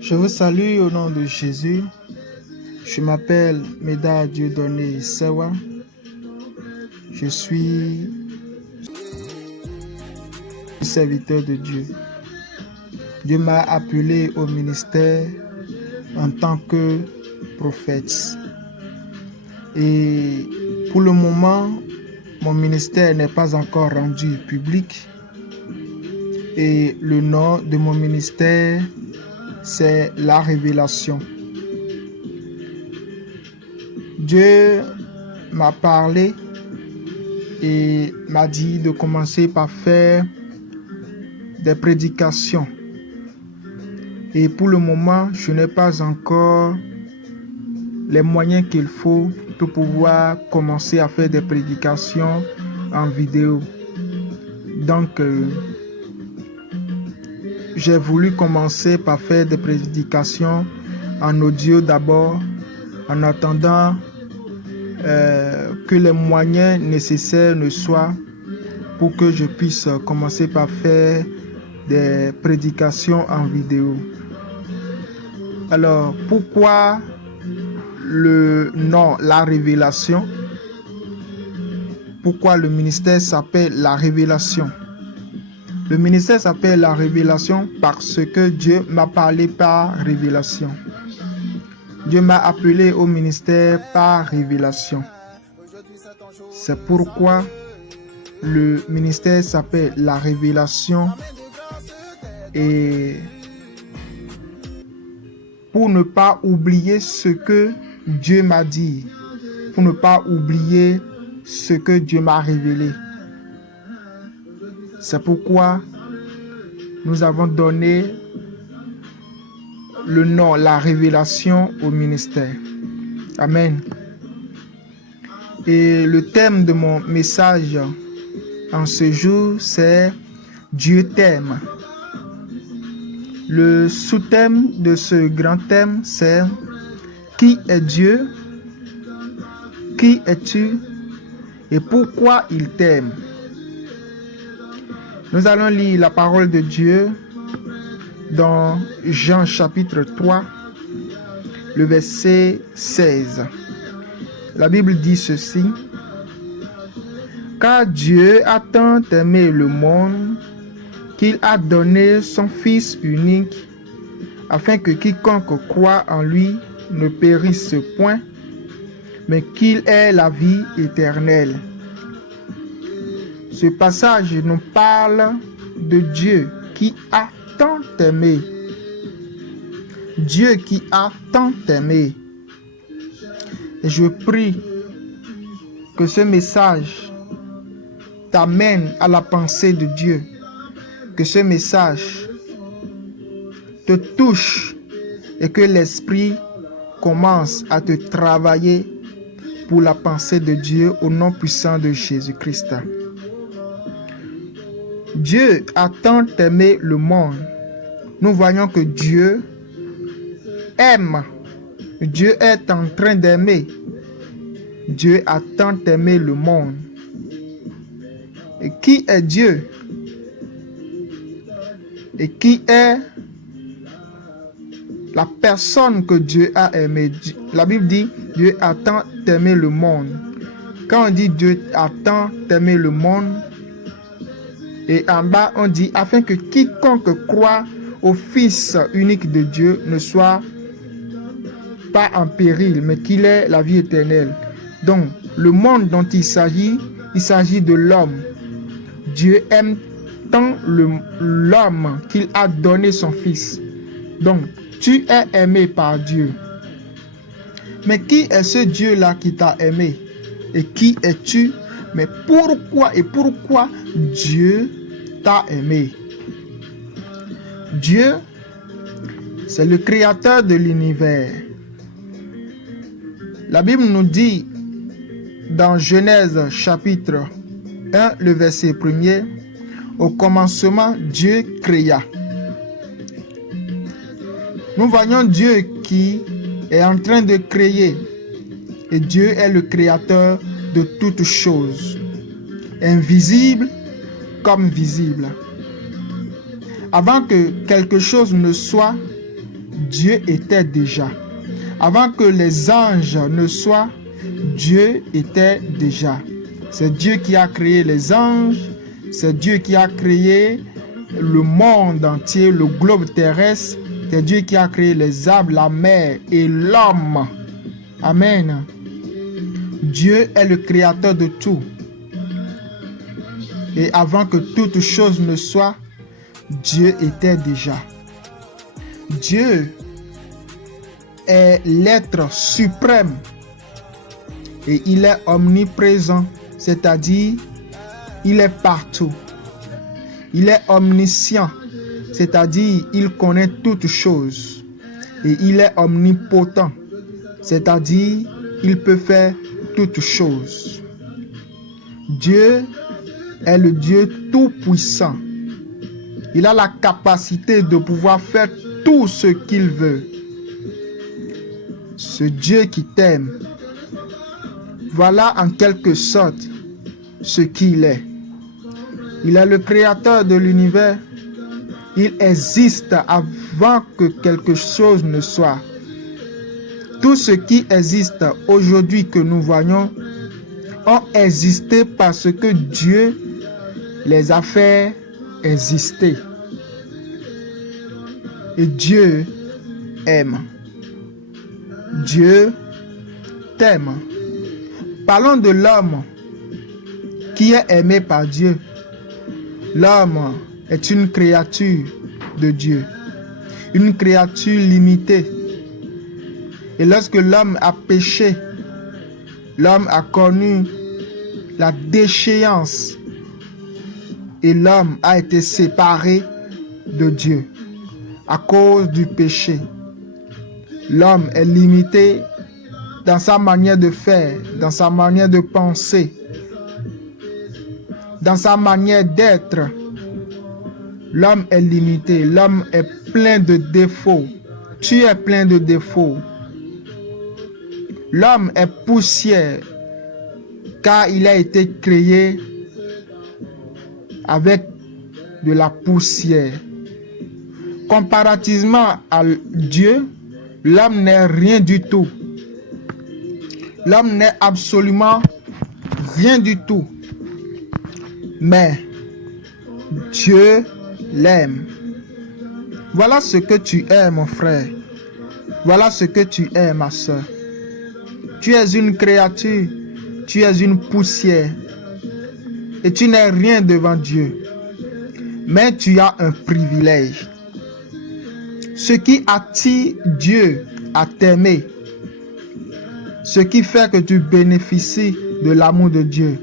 Je vous salue au nom de Jésus. Je m'appelle Meda Dieudonné Sewa. Je suis serviteur de Dieu. Dieu m'a appelé au ministère en tant que prophète. Et pour le moment, mon ministère n'est pas encore rendu public. Et le nom de mon ministère, c'est la révélation. Dieu m'a parlé et m'a dit de commencer par faire des prédications. Et pour le moment, je n'ai pas encore les moyens qu'il faut pour pouvoir commencer à faire des prédications en vidéo. Donc, j'ai voulu commencer par faire des prédications en audio d'abord, en attendant que les moyens nécessaires ne soient pour que je puisse commencer par faire des prédications en vidéo. Alors, pourquoi le nom La Révélation? Pourquoi le ministère s'appelle La Révélation? Le ministère s'appelle La Révélation parce que Dieu m'a parlé par révélation. Dieu m'a appelé au ministère par révélation. C'est pourquoi le ministère s'appelle La Révélation. Et pour ne pas oublier ce que Dieu m'a dit, pour ne pas oublier ce que Dieu m'a révélé. C'est pourquoi nous avons donné le nom La Révélation au ministère. Amen. Et le thème de mon message en ce jour, c'est Dieu t'aime. Le sous-thème de ce grand thème, c'est qui est Dieu? Qui es-tu? Et pourquoi il t'aime? Nous allons lire la parole de Dieu dans Jean chapitre 3, le verset 16. La Bible dit ceci: Car Dieu a tant aimé le monde qu'il a donné son Fils unique, afin que quiconque croit en lui ne périsse point, mais qu'il ait la vie éternelle. Ce passage nous parle de Dieu qui a tant aimé. Dieu qui a tant aimé. Et je prie que ce message t'amène à la pensée de Dieu. Que ce message te touche et que l'Esprit commence à te travailler pour la pensée de Dieu au nom puissant de Jésus-Christ. Dieu a tant aimé le monde. Nous voyons que Dieu aime. Dieu est en train d'aimer. Dieu a tant aimé le monde. Et qui est Dieu? Et qui est la personne que Dieu a aimée? La Bible dit Dieu a tant aimé le monde. Quand on dit Dieu a tant aimé le monde, et en bas on dit afin que quiconque croit au Fils unique de Dieu ne soit pas en péril, mais qu'il ait la vie éternelle. Donc le monde dont il s'agit de l'homme. Dieu aime tant l'homme qu'il a donné son Fils. Donc tu es aimé par Dieu. Mais qui est ce Dieu-là qui t'a aimé? Et qui es-tu? Mais pourquoi Dieu t'a aimé? Dieu, c'est le créateur de l'univers. La Bible nous dit dans Genèse chapitre 1, le verset 1er, au commencement, Dieu créa. Nous voyons Dieu qui est en train de créer. Et Dieu est le créateur de toutes choses, invisibles comme visible. Avant que quelque chose ne soit, Dieu était déjà. Avant que les anges ne soient, Dieu était déjà. C'est Dieu qui a créé les anges, c'est Dieu qui a créé le monde entier, le globe terrestre, c'est Dieu qui a créé les arbres, la mer et l'homme. Amen. Dieu est le créateur de tout. Et avant que toute chose ne soit, Dieu était déjà. Dieu est l'être suprême et il est omniprésent, c'est-à-dire il est partout. Il est omniscient, c'est-à-dire il connaît toutes choses. Et il est omnipotent, c'est-à-dire il peut faire toutes choses. Dieu est le Dieu tout-puissant. Il a la capacité de pouvoir faire tout ce qu'il veut. Ce Dieu qui t'aime, voilà en quelque sorte ce qu'il est. Il est le créateur de l'univers. Il existe avant que quelque chose ne soit. Tout ce qui existe aujourd'hui que nous voyons ont existé parce que Dieu les a fait exister. Et Dieu aime. Dieu t'aime. Parlons de l'homme qui est aimé par Dieu. L'homme est une créature de Dieu, une créature limitée. Et lorsque l'homme a péché, l'homme a connu la déchéance et l'homme a été séparé de Dieu à cause du péché. L'homme est limité dans sa manière de faire, dans sa manière de penser, dans sa manière d'être. L'homme est limité, l'homme est plein de défauts. Tu es plein de défauts. L'homme est poussière car il a été créé avec de la poussière. Comparativement à Dieu, l'homme n'est rien du tout. L'homme n'est absolument rien du tout. Mais Dieu l'aime. Voilà ce que tu es, mon frère. Voilà ce que tu es, ma soeur. Tu es une créature, tu es une poussière et tu n'es rien devant Dieu. Mais tu as un privilège. Ce qui attire Dieu à t'aimer, ce qui fait que tu bénéficies de l'amour de Dieu,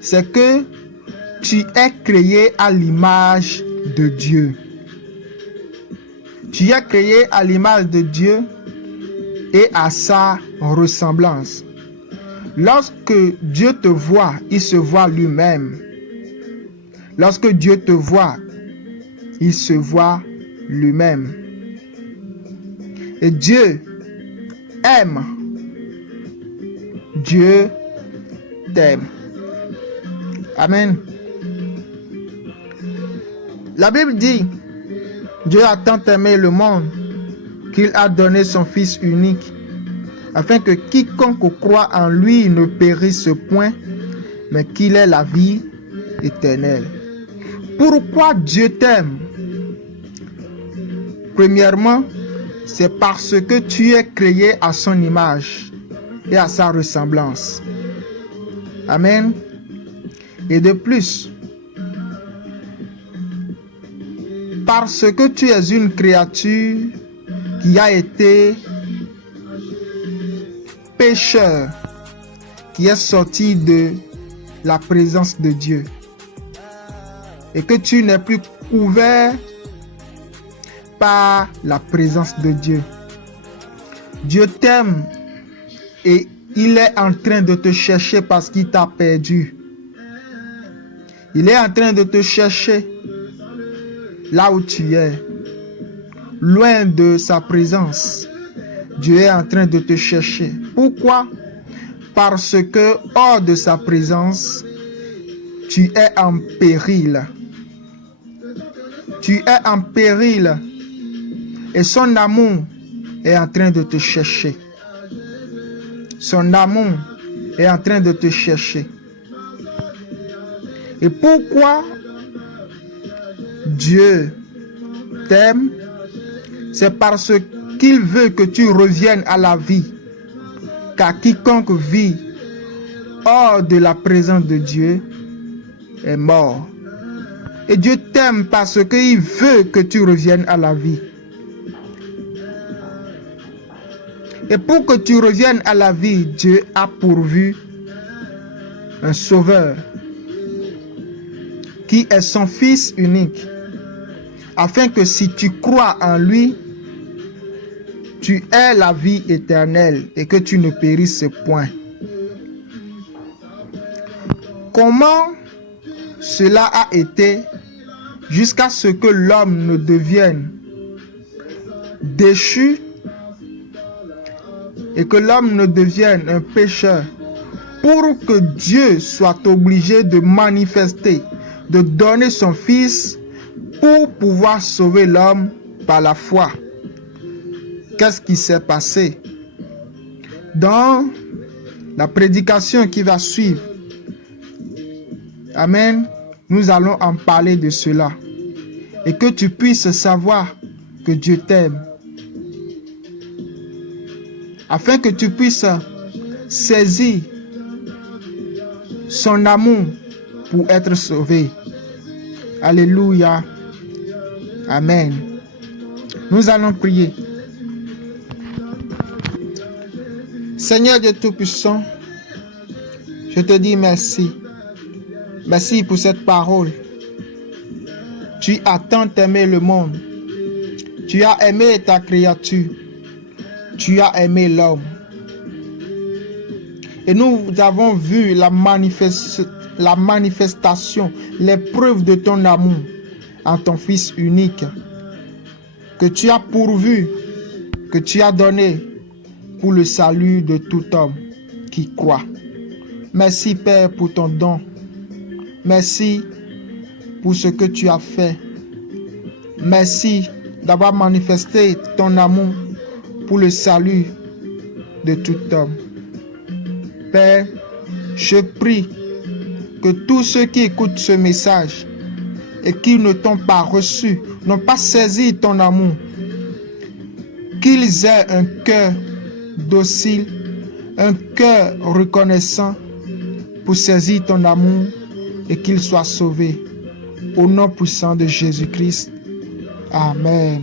c'est que tu es créé à l'image de Dieu. Tu es créé à l'image de Dieu et à sa ressemblance. Lorsque Dieu te voit, il se voit lui-même. Lorsque Dieu te voit, il se voit lui-même. Et Dieu aime. Dieu t'aime. Amen. La Bible dit, Dieu a tant aimé le monde qu'il a donné son Fils unique, afin que quiconque croit en lui ne périsse point, mais qu'il ait la vie éternelle. Pourquoi Dieu t'aime? Premièrement, c'est parce que tu es créé à son image et à sa ressemblance. Amen. Et de plus, parce que tu es une créature qui a été pécheur, qui est sorti de la présence de Dieu, et que tu n'es plus couvert par la présence de Dieu. Dieu t'aime et il est en train de te chercher parce qu'il t'a perdu. Il est en train de te chercher là où tu es, loin de sa présence. Dieu est en train de te chercher. Pourquoi? Parce que hors de sa présence, tu es en péril. Tu es en péril. Et son amour est en train de te chercher. Son amour est en train de te chercher. Et pourquoi Dieu t'aime? C'est parce qu'il veut que tu reviennes à la vie. Car quiconque vit hors de la présence de Dieu est mort. Et Dieu t'aime parce qu'il veut que tu reviennes à la vie. Et pour que tu reviennes à la vie, Dieu a pourvu un sauveur qui est son Fils unique, afin que si tu crois en lui, tu aies la vie éternelle et que tu ne périsses point. Comment cela a été jusqu'à ce que l'homme ne devienne déchu et que l'homme ne devienne un pécheur, pour que Dieu soit obligé de manifester, de donner son Fils pour pouvoir sauver l'homme par la foi. Qu'est-ce qui s'est passé? Dans la prédication qui va suivre, amen, nous allons en parler de cela. Et que tu puisses savoir que Dieu t'aime. Afin que tu puisses saisir son amour pour être sauvé. Alléluia. Amen. Nous allons prier. Seigneur Dieu Tout-Puissant, je te dis merci. Merci pour cette parole. Tu as tant aimé le monde. Tu as aimé ta créature. Tu as aimé l'homme. Et nous avons vu la manifestation, les preuves de ton amour en ton Fils unique, que tu as pourvu, que tu as donné pour le salut de tout homme qui croit. Merci Père pour ton don. Merci pour ce que tu as fait. Merci d'avoir manifesté ton amour pour le salut de tout homme. Père, je prie que tous ceux qui écoutent ce message et qui ne t'ont pas reçu, n'ont pas saisi ton amour, qu'ils aient un cœur docile, un cœur reconnaissant pour saisir ton amour et qu'ils soient sauvés. Au nom puissant de Jésus-Christ. Amen.